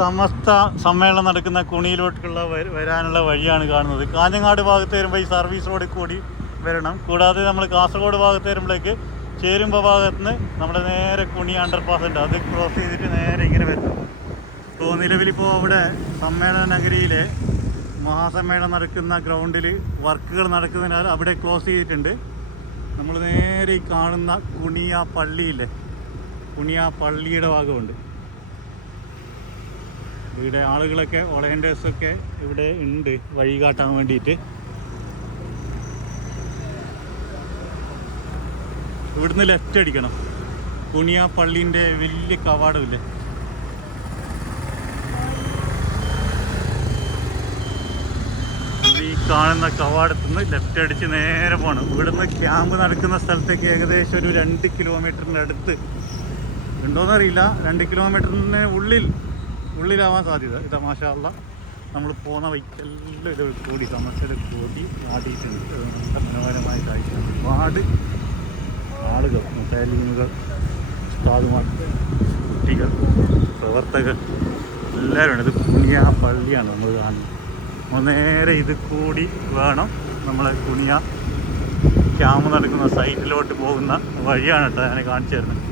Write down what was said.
സമസ്ത സമ്മേളനം നടക്കുന്ന കുണിയിലോട്ടുള്ള വരാനുള്ള വഴിയാണ് കാണുന്നത്. കാഞ്ഞങ്ങാട് ഭാഗത്ത് വരുമ്പോൾ ഈ സർവീസ് റോഡിൽ കൂടി വരണം. കൂടാതെ നമ്മൾ കാസർഗോഡ് ഭാഗത്ത് വരുമ്പോഴേക്ക് ചേരുമ്പ ഭാഗത്ത് നിന്ന് നമ്മുടെ നേരെ കുണി അണ്ടർപാസ് ഉണ്ട്. അത് ക്രോസ് ചെയ്തിട്ട് നേരെ ഇങ്ങനെ വരും ഇപ്പോൾ നിലവിലിപ്പോൾ അവിടെ സമ്മേളന നഗരിയിലെ മഹാസമ്മേളനം നടക്കുന്ന ഗ്രൗണ്ടിൽ വർക്കുകൾ നടക്കുന്നതിനാൽ അവിടെ ക്ലോസ് ചെയ്തിട്ടുണ്ട്. നമ്മൾ നേരെ ഈ കാണുന്ന കുണിയ പള്ളിയില്ലേ? കുണിയ പള്ളിയുടെ ഭാഗമുണ്ട്. ഇവിടെ ആളുകളൊക്കെ വോളണ്ടിയേഴ്സൊക്കെ ഇവിടെ ഉണ്ട്. വഴി കാട്ടാൻ വേണ്ടിയിട്ട് ഇവിടുന്ന് ലെഫ്റ്റ് അടിക്കണം. കുണിയ പള്ളീന്റെ വലിയ കവാടമില്ലേ. ഈ കാണുന്ന കവാടത്തു നിന്ന് ലെഫ്റ്റ് അടിച്ച് നേരെ പോകണം ഇവിടുന്ന് ക്യാമ്പ് നടക്കുന്ന സ്ഥലത്തേക്ക് ഏകദേശം ഒരു രണ്ട് കിലോമീറ്ററിന്റെ അടുത്ത്. ഉണ്ടോയെന്നറിയില്ല രണ്ട് കിലോമീറ്ററിന് ഉള്ളിൽ ഉള്ളിലാവാൻ സാധ്യത. ഇതാ മാഷാള്ള നമ്മൾ പോകുന്ന വൈക്കെല്ലാം ഇത് കൂടി സമസ്യയിൽ കൂടി ആടിയിട്ടുണ്ട് നല്ല മനോഹരമായ കാഴ്ച ഒരുപാട് ആളുകൾ മുത്താലീമുകൾ ഉസ്താദുമാർ കുട്ടികൾ പ്രവർത്തകർ എല്ലാവരും ഉണ്ട് ഇത് കുണിയ പള്ളിയാണ് നമ്മൾ കാണുന്നത്. നേരെ ഇത് കൂടി വേണം നമ്മളെ കുണിയ ക്യാമ്പ് നടക്കുന്ന സൈറ്റിലോട്ട് പോകുന്ന വഴിയാണ് കേട്ടോ ഞാൻ കാണിച്ചു തരുന്നത്.